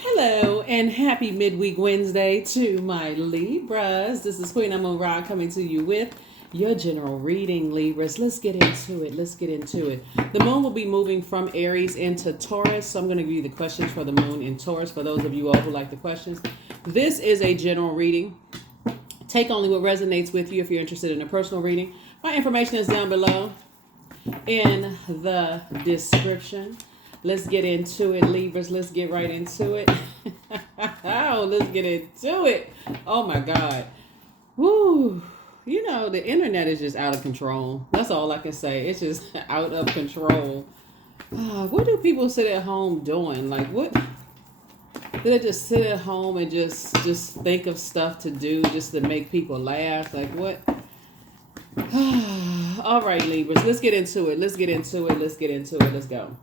Hello and happy midweek Wednesday to my Libras. This is Queen Amun Ra coming to you with your general reading, Libras. Let's get into it. The moon will be moving from Aries into Taurus. So I'm going to give you the questions for the moon in Taurus for those of you all who like the questions. This is a general reading. Take only what resonates with you if you're interested in a personal reading. My information is down below in the description. Let's get into it, Libras. Let's get right into it. Let's get into it. Oh my God. Woo. You know, the internet is just out of control. That's all I can say. It's just out of control. What do people sit at home doing? Like, what? Do they just sit at home and just think of stuff to do just to make people laugh? Like, what? All right, Libras. Let's get into it. Let's go.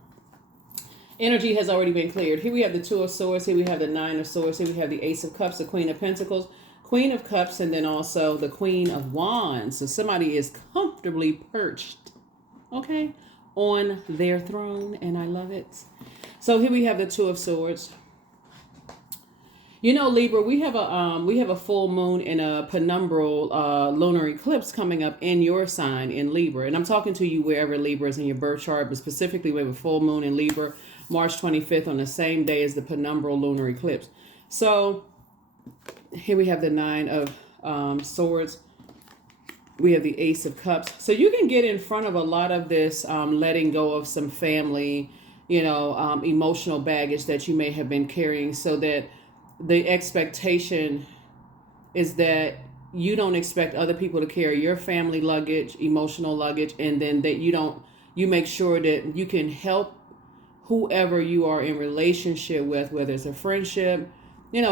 Energy has already been cleared. Here we have the Two of Swords. Here we have the Nine of Swords. Here we have the Ace of Cups, the Queen of Pentacles, Queen of Cups, and then also the Queen of Wands. So somebody is comfortably perched, okay, on their throne, and I love it. So here we have the Two of Swords. You know, Libra, we have a full moon and a penumbral lunar eclipse coming up in your sign in Libra, and I'm talking to you wherever Libra is in your birth chart, but specifically we have a full moon in Libra, March 25th, on the same day as the penumbral lunar eclipse. So here we have the Nine of Swords. We have the Ace of Cups. So you can get in front of a lot of this letting go of some family, emotional baggage that you may have been carrying, so that the expectation is that you don't expect other people to carry your family luggage, emotional luggage, and then that you make sure that you can help whoever you are in relationship with, whether it's a friendship,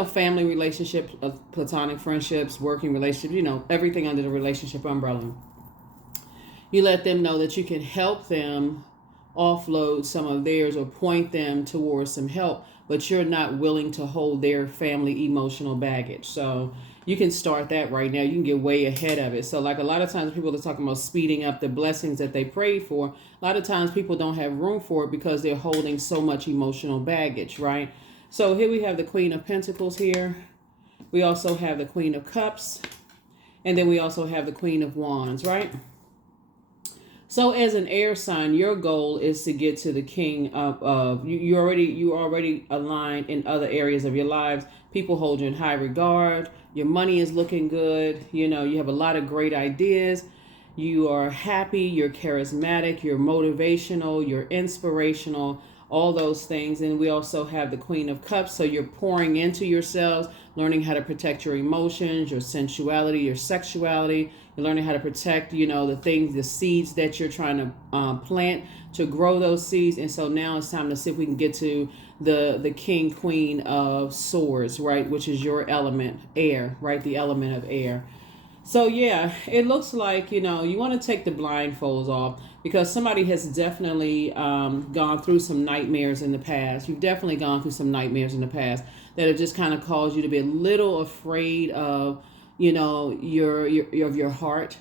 family relationship, platonic friendships, working relationships, everything under the relationship umbrella. You let them know that you can help them offload some of theirs or point them towards some help, but you're not willing to hold their family emotional baggage. So you can start that right now. You can get way ahead of it. So like a lot of times people are talking about speeding up the blessings that they prayed for. A lot of times people don't have room for it because they're holding so much emotional baggage, right? So here we have the Queen of Pentacles here. We also have the Queen of Cups. And then we also have the Queen of Wands, right? So as an air sign, your goal is to get to the king of you already aligned in other areas of your lives. People hold you in high regard. Your money is looking good. You have a lot of great ideas. You are happy, you're charismatic, you're motivational, you're inspirational, all those things. And we also have the Queen of Cups. So you're pouring into yourselves, learning how to protect your emotions, your sensuality, your sexuality. You're learning how to protect, the things, the seeds that you're trying to plant to grow those seeds. And so now it's time to see if we can get to the King, Queen of Swords, right? Which is your element, air, right? The element of air. So yeah, it looks like, you want to take the blindfolds off because somebody has definitely gone through some nightmares in the past. You've definitely gone through some nightmares in the past that have just kind of caused you to be a little afraid of, your heart.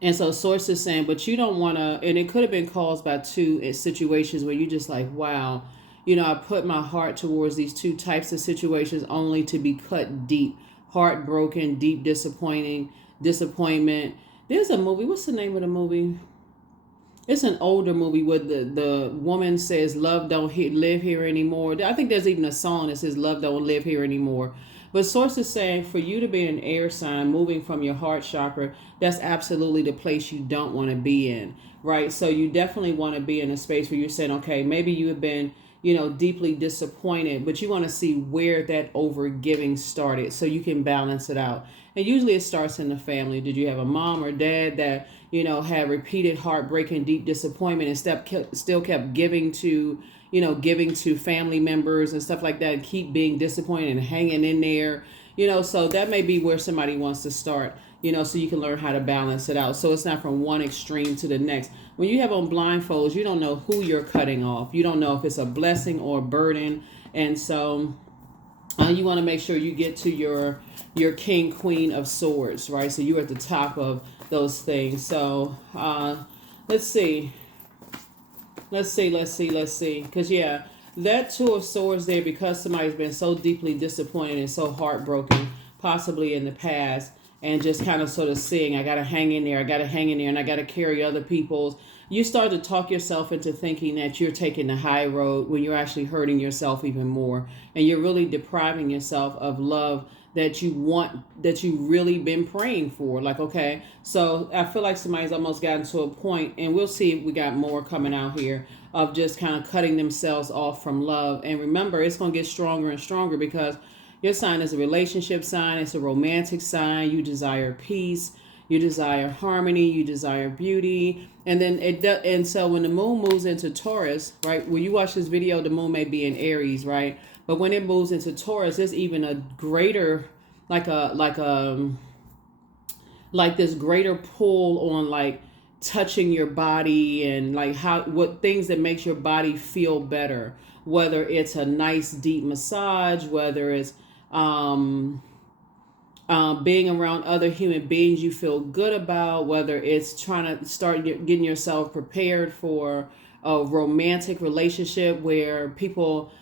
And so Source is saying, but you don't want to, and it could have been caused by two situations where you just like, wow, I put my heart towards these two types of situations only to be cut deep. Heartbroken, deep disappointment. There's a movie. What's the name of the movie? It's an older movie where the woman says, love don't live here anymore. I think there's even a song that says, love don't live here anymore. But Source is saying for you to be an air sign moving from your heart chakra, that's absolutely the place you don't want to be in, right? So you definitely want to be in a space where you're saying, okay, maybe you have been deeply disappointed, but you want to see where that overgiving started so you can balance it out. And usually it starts in the family. Did you have a mom or dad that, had repeated heartbreaking, deep disappointment and still kept giving to family members and stuff like that, and keep being disappointed and hanging in there, so that may be where somebody wants to start, so you can learn how to balance it out. So it's not from one extreme to the next. When you have on blindfolds, you don't know who you're cutting off. You don't know if it's a blessing or a burden. And so you want to make sure you get to your King, Queen of Swords, right? So you're at the top of those things. So let's see. Because, yeah, that Two of Swords there, because somebody's been so deeply disappointed and so heartbroken, possibly in the past, and just kind of sort of seeing, I got to hang in there, I got to hang in there, and I got to carry other people's. You start to talk yourself into thinking that you're taking the high road when you're actually hurting yourself even more. And you're really depriving yourself of love that you want, that you really been praying for. Like, okay, so I feel like somebody's almost gotten to a point, and we'll see if we got more coming out here, of just kind of cutting themselves off from love. And remember, it's going to get stronger and stronger, because your sign is a relationship sign. It's a romantic sign. You desire peace. You desire harmony. You desire beauty. And then and so when the moon moves into Taurus, right? When you watch this video, the moon may be in Aries, right? But when it moves into Taurus, there's even a greater, like this greater pull on like touching your body, and like what things that makes your body feel better, whether it's a nice deep massage, whether it's being around other human beings you feel good about, whether it's trying to start getting yourself prepared for a romantic relationship where people,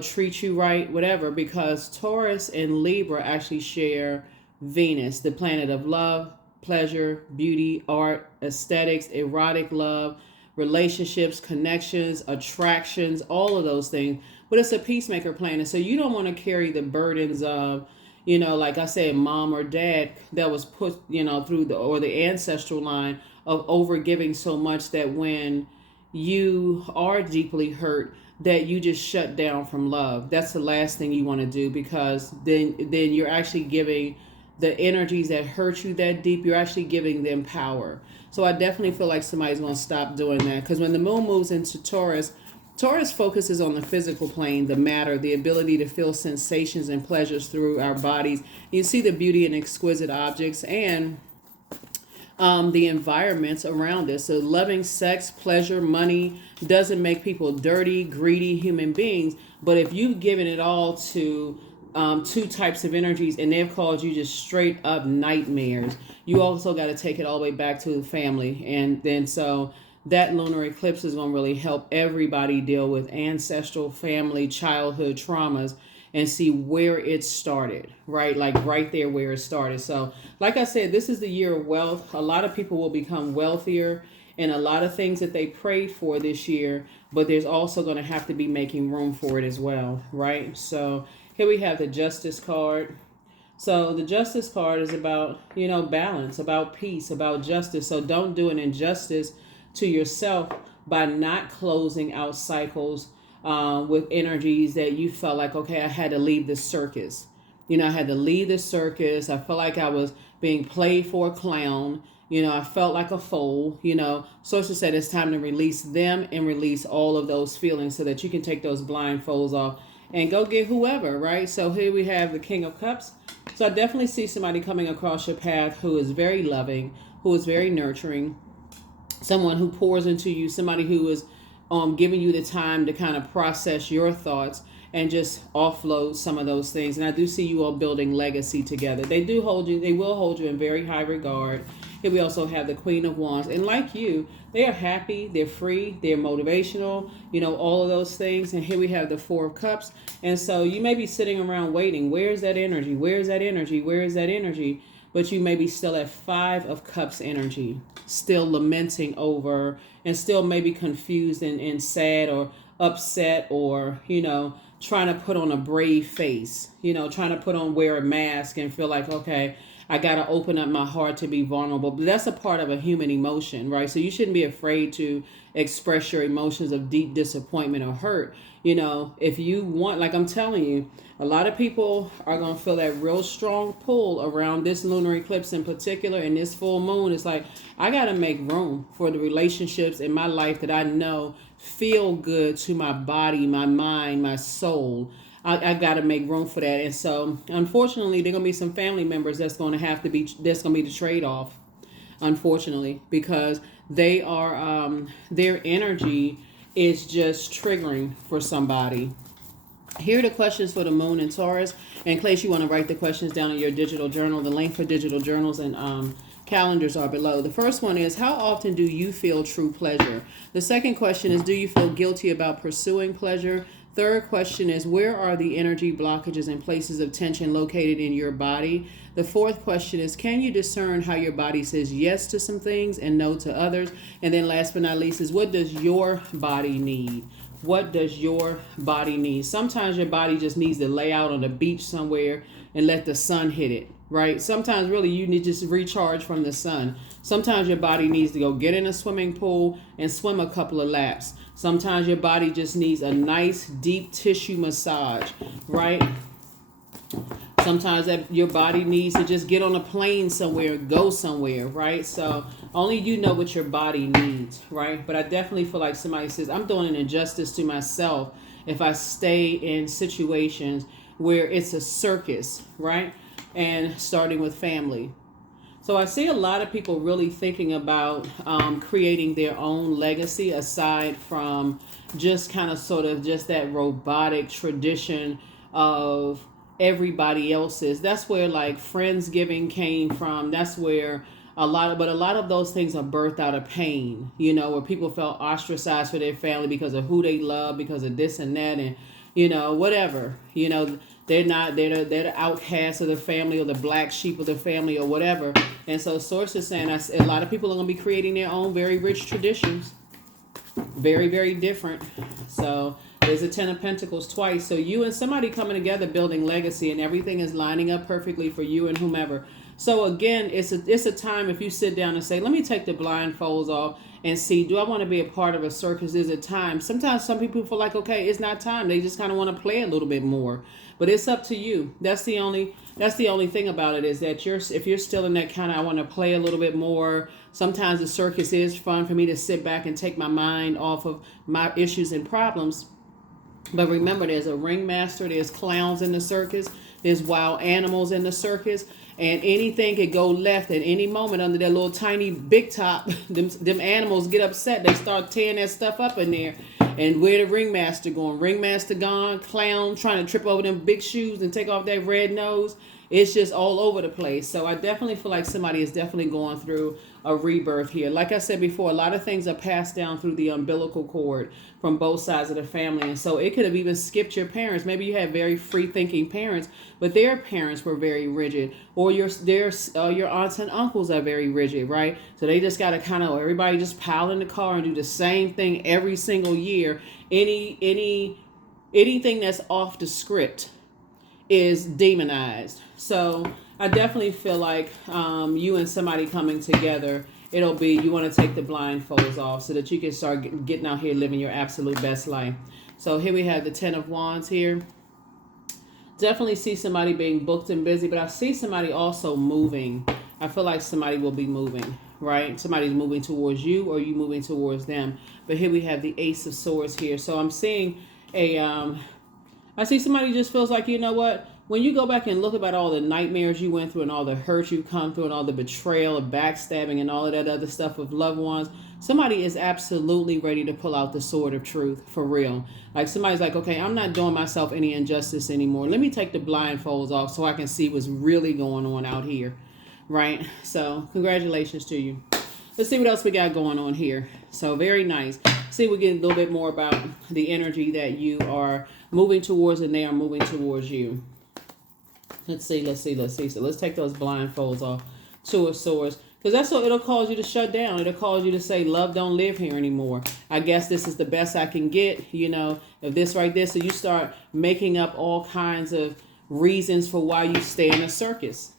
treat you right, whatever, because Taurus and Libra actually share Venus, the planet of love, pleasure, beauty, art, aesthetics, erotic love, relationships, connections, attractions, all of those things. But it's a peacemaker planet, so you don't want to carry the burdens of, like I said, mom or dad that was put, through the ancestral line of over giving so much that when you are deeply hurt, that you just shut down from love. That's the last thing you want to do, because then you're actually giving the energies that hurt you that deep, you're actually giving them power. So I definitely feel like somebody's going to stop doing that, because when the moon moves into Taurus, Taurus focuses on the physical plane, the matter, the ability to feel sensations and pleasures through our bodies. You see the beauty in exquisite objects and the environments around us. So loving sex, pleasure, money doesn't make people dirty, greedy human beings. But if you've given it all to two types of energies, and they've called you just straight up nightmares, you also got to take it all the way back to the family. And then so that lunar eclipse is going to really help everybody deal with ancestral, family, childhood traumas, and see where it started, right? Like right there where it started. So like I said, this is the year of wealth. A lot of people will become wealthier in a lot of things that they prayed for this year, but there's also going to have to be making room for it as well, right? So here we have the Justice card. So the Justice card is about, balance, about peace, about justice. So don't do an injustice to yourself by not closing out cycles with energies that you felt like, okay, I had to leave the circus. I had to leave the circus. I felt like I was being played for a clown. I felt like a fool. Sources said it's time to release them and release all of those feelings so that you can take those blindfolds off and go get whoever, right? So here we have the King of Cups. So I definitely see somebody coming across your path who is very loving, who is very nurturing, someone who pours into you, somebody who is giving you the time to kind of process your thoughts and just offload some of those things. And I do see you all building legacy together. They will hold you in very high regard. Here we also have the Queen of Wands. And like you, they are happy, they're free, they're motivational, all of those things. And here we have the Four of Cups. And so you may be sitting around waiting. Where's that energy? Where's that energy? Where is that energy? But you may be still at Five of Cups energy, still lamenting over, and still maybe confused and sad or upset, or, trying to put on a brave face, trying to wear a mask and feel like, okay, I got to open up my heart to be vulnerable. But that's a part of a human emotion, right? So you shouldn't be afraid to express your emotions of deep disappointment or hurt. If you want, like I'm telling you, a lot of people are going to feel that real strong pull around this lunar eclipse in particular, and this full moon. It's like, I got to make room for the relationships in my life that I know feel good to my body, my mind, my soul. I got to make room for that. And so, unfortunately, there are going to be some family members that's going to be the trade-off, unfortunately, because they are, their energy is just triggering for somebody. Here are the questions for the moon and Taurus. In case you want to write the questions down in your digital journal, the link for digital journals and calendars are below. The first one is, how often do you feel true pleasure? The second question is, do you feel guilty about pursuing pleasure? Third question is, where are the energy blockages and places of tension located in your body? The fourth question is, can you discern how your body says yes to some things and no to others? And then last but not least is, what does your body need? What does your body need? Sometimes your body just needs to lay out on the beach somewhere and let the sun hit it, right? Sometimes really you need to just recharge from the sun. Sometimes your body needs to go get in a swimming pool and swim a couple of laps. Sometimes your body just needs a nice deep tissue massage, right? Sometimes that your body needs to just get on a plane somewhere, go somewhere, right? So only you know what your body needs, right? But I definitely feel like somebody says, I'm doing an injustice to myself if I stay in situations where it's a circus, right? And starting with family. So I see a lot of people really thinking about creating their own legacy aside from just kind of sort of just that robotic tradition of everybody else's. That's where like Friendsgiving came from. That's where a lot of those things are birthed out of pain, you know, where people felt ostracized for their family because of who they love, because of this and that, and you know, whatever, you know, they're the outcast of the family or the black sheep of the family or whatever. And so Source is saying a lot of people are going to be creating their own very rich traditions. Very, very different. So there's a 10 of Pentacles twice. So you and somebody coming together building legacy, and everything is lining up perfectly for you and whomever. So again, it's a time if you sit down and say, let me take the blindfolds off and see, do I want to be a part of a circus? Is it time? Sometimes some people feel like, okay, it's not time. They just kind of want to play a little bit more. But it's up to you. That's the only thing about it, is that if you're still in that kind of, I want to play a little bit more. Sometimes the circus is fun for me to sit back and take my mind off of my issues and problems. But remember, there's a ringmaster, there's clowns in the circus, there's wild animals in the circus, and anything could go left at any moment under that little tiny big top. Them animals get upset. They start tearing that stuff up in there. And where the ringmaster going? Ringmaster gone, clown trying to trip over them big shoes and take off that red nose. It's just all over the place. So I definitely feel like somebody is definitely going through a rebirth here. Like I said before, a lot of things are passed down through the umbilical cord from both sides of the family. And so it could have even skipped your parents. Maybe you had very free-thinking parents, but their parents were very rigid. Or your aunts and uncles are very rigid, right? So they just got to kind of, everybody just pile in the car and do the same thing every single year. Anything that's off the script is demonized. So I definitely feel like you and somebody coming together, it'll be, you want to take the blindfolds off so that you can start getting out here living your absolute best life. So here we have the 10 of Wands here. Definitely see somebody being booked and busy, but I see somebody also moving. I feel like somebody will be moving, right? Somebody's moving towards you or you moving towards them. But here we have the Ace of Swords here. So I'm seeing I see somebody just feels like, you know what? When you go back and look about all the nightmares you went through and all the hurt you've come through and all the betrayal and backstabbing and all of that other stuff with loved ones, somebody is absolutely ready to pull out the sword of truth for real. Like somebody's like, okay, I'm not doing myself any injustice anymore. Let me take the blindfolds off so I can see what's really going on out here, right? So congratulations to you. Let's see what else we got going on here. So very nice. See, we're getting a little bit more about the energy that you are moving towards and they are moving towards you. Let's see. So let's take those blindfolds off. Two of Swords. Because that's what it'll cause you to shut down. It'll cause you to say, love don't live here anymore. I guess this is the best I can get, you know, if this right there. So you start making up all kinds of reasons for why you stay in a circus.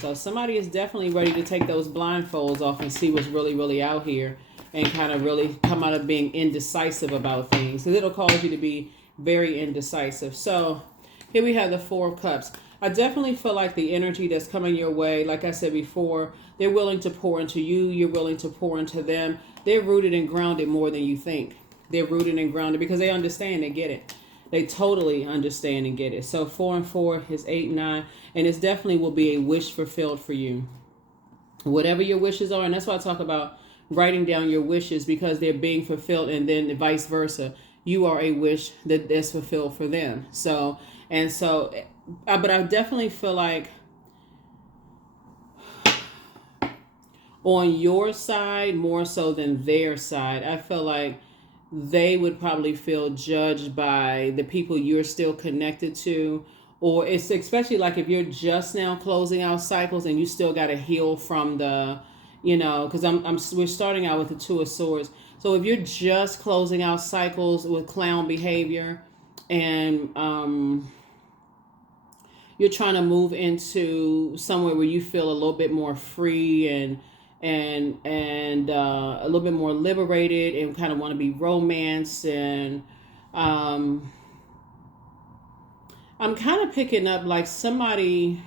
So somebody is definitely ready to take those blindfolds off and see what's really, really out here and kind of really come out of being indecisive about things. Because it'll cause you to be very indecisive. So here we have the Four of Cups. I definitely feel like the energy that's coming your way, like I said before, they're willing to pour into you. You're willing to pour into them. They're rooted and grounded more than you think. They're rooted and grounded because they understand, they get it. They totally understand and get it. So 4 and 4 is 8 and 9. And it definitely will be a wish fulfilled for you. Whatever your wishes are. And that's why I talk about writing down your wishes, because they're being fulfilled, and then vice versa. You are a wish that's fulfilled for them. So, but I definitely feel like on your side, more so than their side, I feel like they would probably feel judged by the people you're still connected to. Or it's especially like if you're just now closing out cycles and you still got to heal from the, because we're starting out with the Two of Swords. So if you're just closing out cycles with clown behavior, and you're trying to move into somewhere where you feel a little bit more free and a little bit more liberated, and kind of want to be romanced, and I'm kind of picking up like somebody,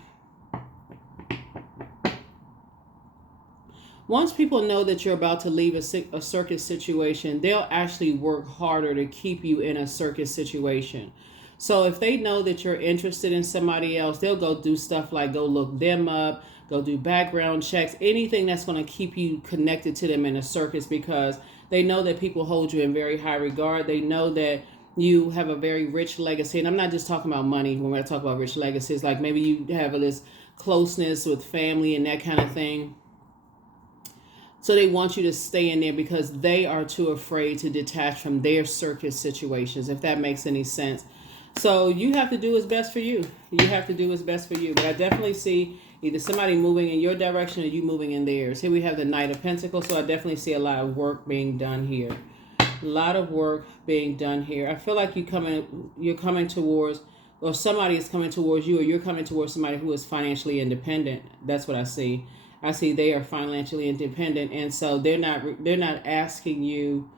once people know that you're about to leave a circus situation, they'll actually work harder to keep you in a circus situation. So if they know that you're interested in somebody else, they'll go do stuff like go look them up, go do background checks, anything that's going to keep you connected to them in a circus, because they know that people hold you in very high regard. They know that you have a very rich legacy. And I'm not just talking about money when I talk about rich legacies. Like maybe you have this closeness with family and that kind of thing. So they want you to stay in there because they are too afraid to detach from their circus situations, if that makes any sense. So you have to do what's best for you. You have to do what's best for you. But I definitely see either somebody moving in your direction or you moving in theirs. Here we have the Knight of Pentacles. So I definitely see a lot of work being done here. A lot of work being done here. I feel like you're coming towards, or somebody is coming towards you, or you're coming towards somebody who is financially independent. That's what I see. I see they are financially independent, and so they're not asking you.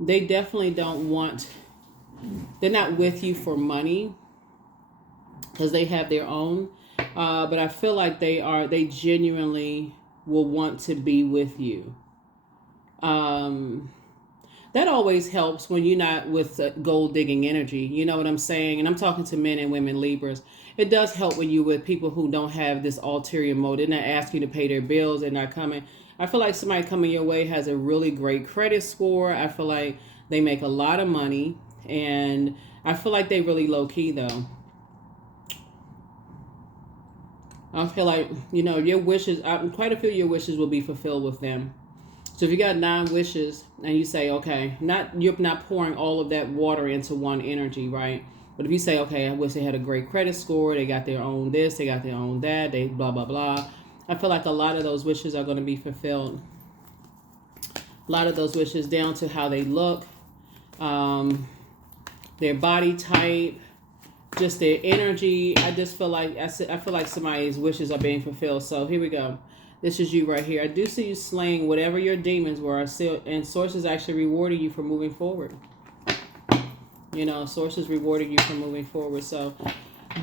They definitely don't want. They're not with you for money because they have their own. But I feel like they genuinely will want to be with you. That always helps when you're not with gold digging energy. You know what I'm saying? And I'm talking to men and women Libras. It does help when you're with people who don't have this ulterior motive. They're not asking you to pay their bills. They're not coming. I feel like somebody coming your way has a really great credit score. I feel like they make a lot of money. And I feel like they really low key though. I feel like, your wishes, quite a few of your wishes will be fulfilled with them. So if you got 9 wishes and you say, okay, you're not pouring all of that water into one energy, right? But if you say, okay, I wish they had a great credit score, they got their own this, they got their own that, they blah, blah, blah. I feel like a lot of those wishes are going to be fulfilled. A lot of those wishes down to how they look, their body type, just their energy. I just feel like, I feel like somebody's wishes are being fulfilled. So here we go. This is you right here. I do see you slaying whatever your demons were, and Source is actually rewarding you for moving forward. Source is rewarding you for moving forward. So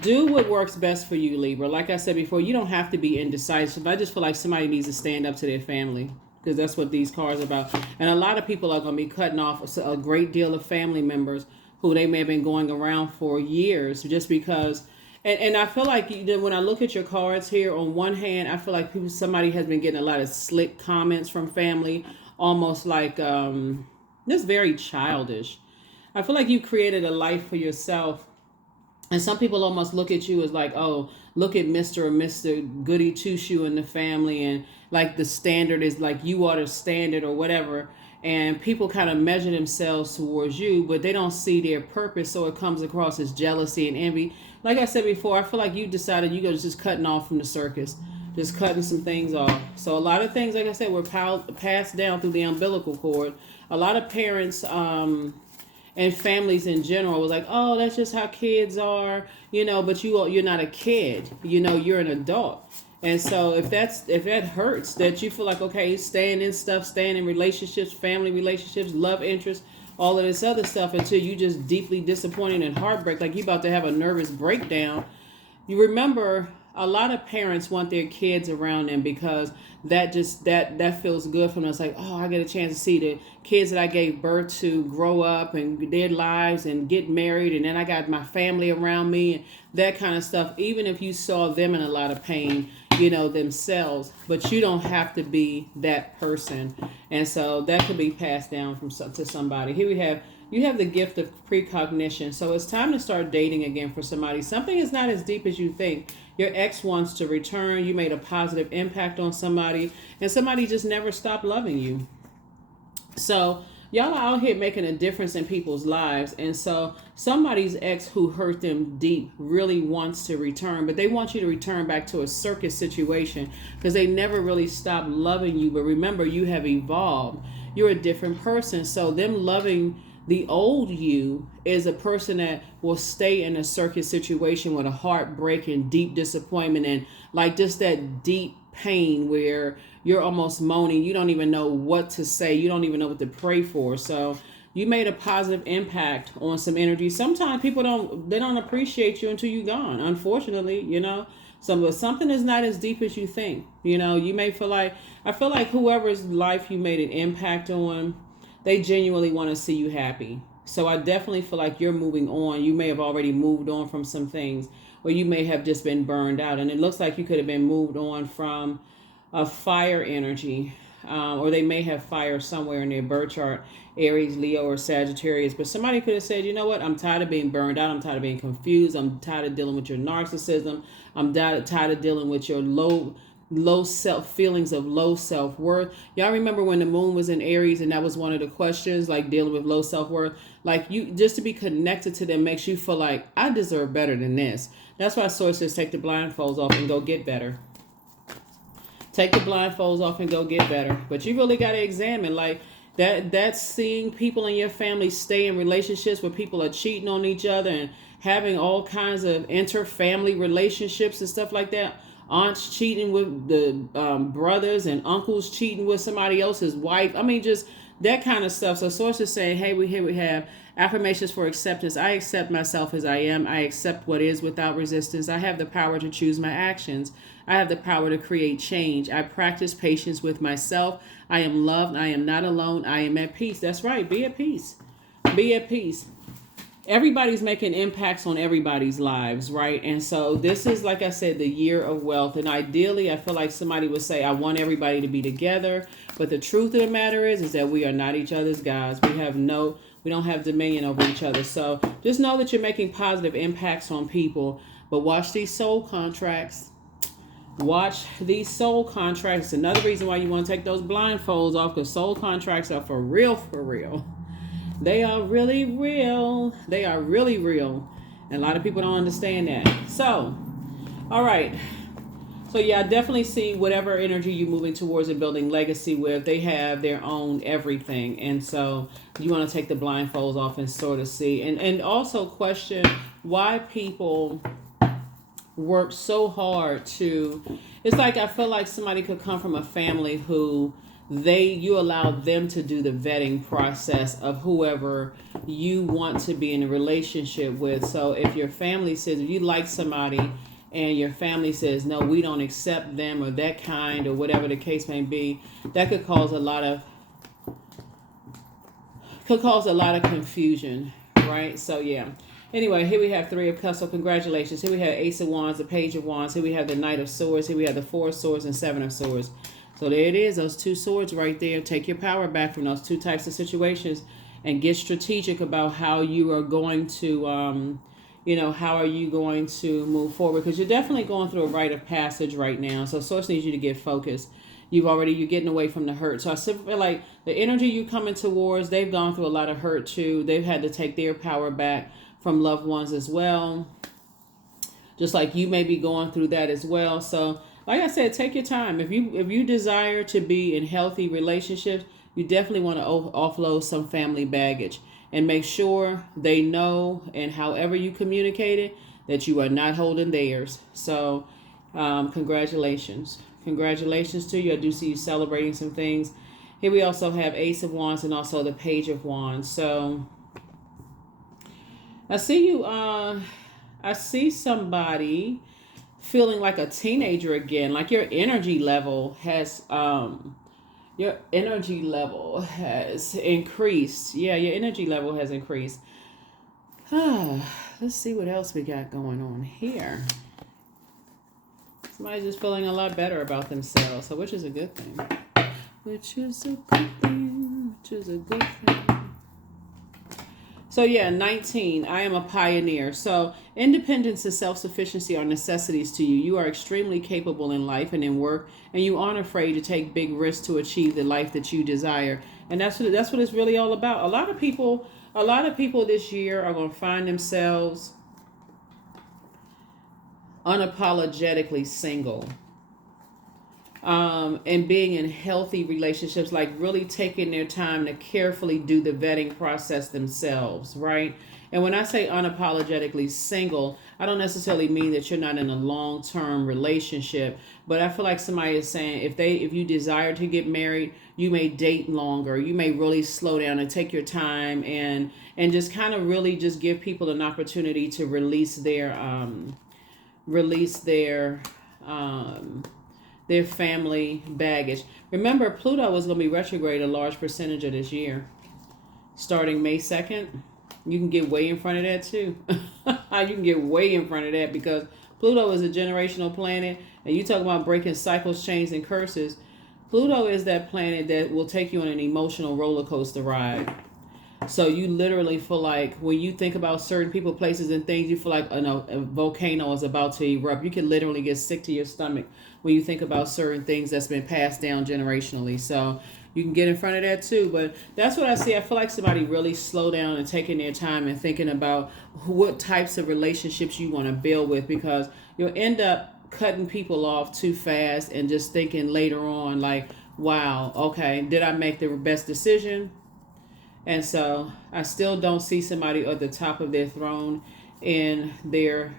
do what works best for you, Libra. Like I said before, you don't have to be indecisive. I just feel like somebody needs to stand up to their family, because that's what these cards are about. And a lot of people are going to be cutting off a great deal of family members who they may have been going around for years, just because. And I feel like when I look at your cards here, on one hand, I feel like somebody has been getting a lot of slick comments from family, almost like just very childish. I feel like you created a life for yourself. And some people almost look at you as like, oh, look at Mr. or Mr. Goody Two-Shoe in the family. And like the standard is like you are the standard or whatever. And people kind of measure themselves towards you, but they don't see their purpose. So it comes across as jealousy and envy. Like I said before, I feel like you decided you go just cutting off from the circus, just cutting some things off. So a lot of things, like I said, were passed down through the umbilical cord. A lot of parents and families in general was like, oh, that's just how kids are, but you're not a kid, you're an adult. And so if that hurts, that you feel like, okay, staying in relationships, family relationships, love interest, all of this other stuff, until you just deeply disappointed and heartbreak, like you about to have a nervous breakdown. You remember, a lot of parents want their kids around them because that feels good for them. It's like, oh, I get a chance to see the kids that I gave birth to grow up and their lives and get married, and then I got my family around me and that kind of stuff. Even if you saw them in a lot of pain, themselves, but you don't have to be that person. And so that could be passed down to somebody. Here you have the gift of precognition. So it's time to start dating again for somebody. Something is not as deep as you think. Your ex wants to return. You made a positive impact on somebody, and somebody just never stopped loving you. So y'all are out here making a difference in people's lives. And so somebody's ex who hurt them deep really wants to return, but they want you to return back to a circus situation because they never really stopped loving you. But remember, you have evolved. You're a different person. So them loving the old you is a person that will stay in a circus situation with a heartbreak and deep disappointment and like just that deep pain where you're almost moaning. You don't even know what to say. You don't even know what to pray for. So you made a positive impact on some energy. Sometimes people don't appreciate you until you're gone. Unfortunately, but something is not as deep as you think. You may feel like, I feel like whoever's life you made an impact on, they genuinely want to see you happy. So I definitely feel like you're moving on. You may have already moved on from some things, or you may have just been burned out. And it looks like you could have been moved on from a fire energy, or they may have fire somewhere in their birth chart, Aries, Leo, or Sagittarius. But somebody could have said, you know what, I'm tired of being burned out. I'm tired of being confused. I'm tired of dealing with your narcissism. I'm tired of dealing with your low feelings of low self-worth. Y'all remember when the moon was in Aries and that was one of the questions, like dealing with low self-worth? Like, you just to be connected to them makes you feel like I deserve better than this. That's why Source says take the blindfolds off and go get better. Take the blindfolds off and go get better. But you really got to examine, like, that's seeing people in your family stay in relationships where people are cheating on each other and having all kinds of inter-family relationships and stuff like that. Aunts cheating with the brothers and uncles cheating with somebody else's wife. I mean, just that kind of stuff. So Source is saying, hey, here we have affirmations for acceptance. I accept myself as I am. I accept what is without resistance. I have the power to choose my actions. I have the power to create change. I practice patience with myself. I am loved. I am not alone. I am at peace. That's right. Be at peace. Be at peace. Everybody's making impacts on everybody's lives, right? And so this is, like I said, the year of wealth. And ideally, I feel like somebody would say, I want everybody to be together. But the truth of the matter is that we are not each other's gods. We don't have dominion over each other. So just know that you're making positive impacts on people. But watch these soul contracts. Watch these soul contracts. Another reason why you want to take those blindfolds off, because soul contracts are for real, for real. They are really real. They are really real. And a lot of people don't understand that. So, all right. So, yeah, I definitely see whatever energy you're moving towards and building legacy with, they have their own everything. And so you want to take the blindfolds off and sort of see. And also question why people work so hard to... It's like I feel like somebody could come from a family who... you allow them to do the vetting process of whoever you want to be in a relationship with. So if your family says, if you like somebody and your family says, no, we don't accept them or that kind or whatever the case may be, that could cause a lot of confusion, right? So yeah. Anyway, here we have Three of Cups, so congratulations. Here we have Ace of Wands, the Page of Wands. Here we have the Knight of Swords. Here we have the Four of Swords and Seven of Swords. So there it is, those two swords right there. Take your power back from those two types of situations and get strategic about how you are going to, how are you going to move forward? Because you're definitely going through a rite of passage right now. So Source needs you to get focused. You're getting away from the hurt. So I feel like the energy you're coming towards, they've gone through a lot of hurt too. They've had to take their power back from loved ones as well. Just like you may be going through that as well. So like I said, take your time. If you desire to be in healthy relationships, you definitely want to offload some family baggage and make sure they know, and however you communicate it, that you are not holding theirs. So congratulations. Congratulations to you. I do see you celebrating some things. Here we also have Ace of Wands and also the Page of Wands. So I see you. I see somebody feeling like a teenager again, like your energy level has increased. Yeah, your energy level has increased. Let's see what else we got going on here. Somebody's just feeling a lot better about themselves, so which is a good thing. So yeah, 19, I am a pioneer. So independence and self-sufficiency are necessities to you. You are extremely capable in life and in work, and you aren't afraid to take big risks to achieve the life that you desire. And that's what it's really all about. A lot of people this year are going to find themselves unapologetically single. And being in healthy relationships, like really taking their time to carefully do the vetting process themselves, right? And when I say unapologetically single, I don't necessarily mean that you're not in a long-term relationship, but I feel like somebody is saying if you desire to get married, you may date longer. You may really slow down and take your time and just kind of really just give people an opportunity to release their family baggage. Remember, Pluto is going to be retrograde a large percentage of this year. Starting May 2nd, you can get way in front of that too. You can get way in front of that because Pluto is a generational planet, and you talk about breaking cycles, chains, and curses. Pluto is that planet that will take you on an emotional roller coaster ride. So you literally feel like when you think about certain people, places, and things, you feel like a volcano is about to erupt. You can literally get sick to your stomach when you think about certain things that's been passed down generationally. So you can get in front of that too. But that's what I see. I feel like somebody really slow down and taking their time and thinking about what types of relationships you want to build with, because you'll end up cutting people off too fast and just thinking later on like, wow, okay, did I make the best decision? And so I still don't see somebody at the top of their throne in their,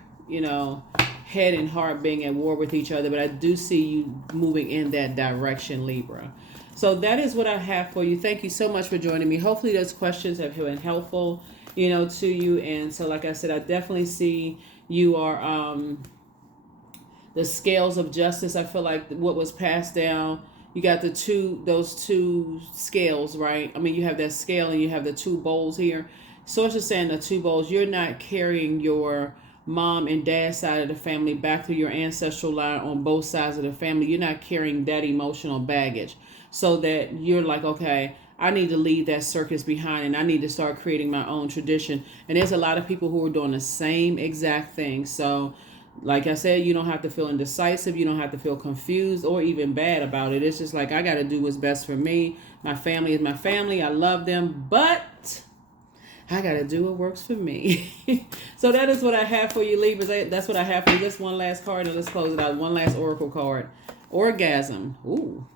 head and heart being at war with each other. But I do see you moving in that direction, Libra. So that is what I have for you. Thank you so much for joining me. Hopefully those questions have been helpful, to you. And so, like I said, I definitely see you are the scales of justice. I feel like what was passed down, you got those two scales, right? I mean, you have that scale and you have the two bowls here. So it's just saying the two bowls, you're not carrying your mom and dad side of the family back through your ancestral line on both sides of the family. You're not carrying that emotional baggage, so that you're like, okay, I need to leave that circus behind and I need to start creating my own tradition. And there's a lot of people who are doing the same exact thing. So like I said, you don't have to feel indecisive. You don't have to feel confused or even bad about it. It's just like, I got to do what's best for me. My family is my family. I love them, but I got to do what works for me. So that is what I have for you, Libras. That's what I have for you. Let's one last card and let's close it out. One last oracle card. Orgasm. Ooh.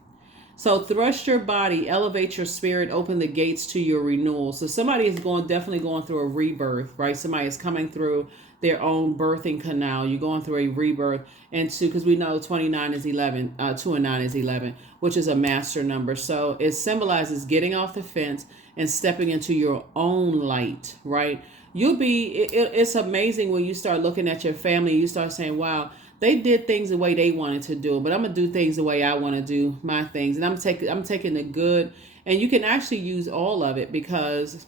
So thrust your body, elevate your spirit, open the gates to your renewal. So somebody is definitely going through a rebirth, right? Somebody is coming through their own birthing canal. You're going through a rebirth. And because we know 29 is 11, 2 and 9 is 11, which is a master number. So it symbolizes getting off the fence and stepping into your own light, right? It's amazing when you start looking at your family, you start saying, wow, they did things the way they wanted to do, but I'm going to do things the way I want to do my things. And I'm taking the good, and you can actually use all of it, because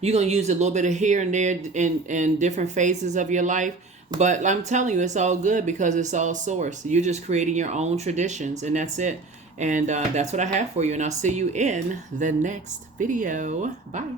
you're going to use a little bit of here and there in different phases of your life. But I'm telling you, it's all good because it's all source. You're just creating your own traditions, and that's it. And that's what I have for you. And I'll see you in the next video. Bye.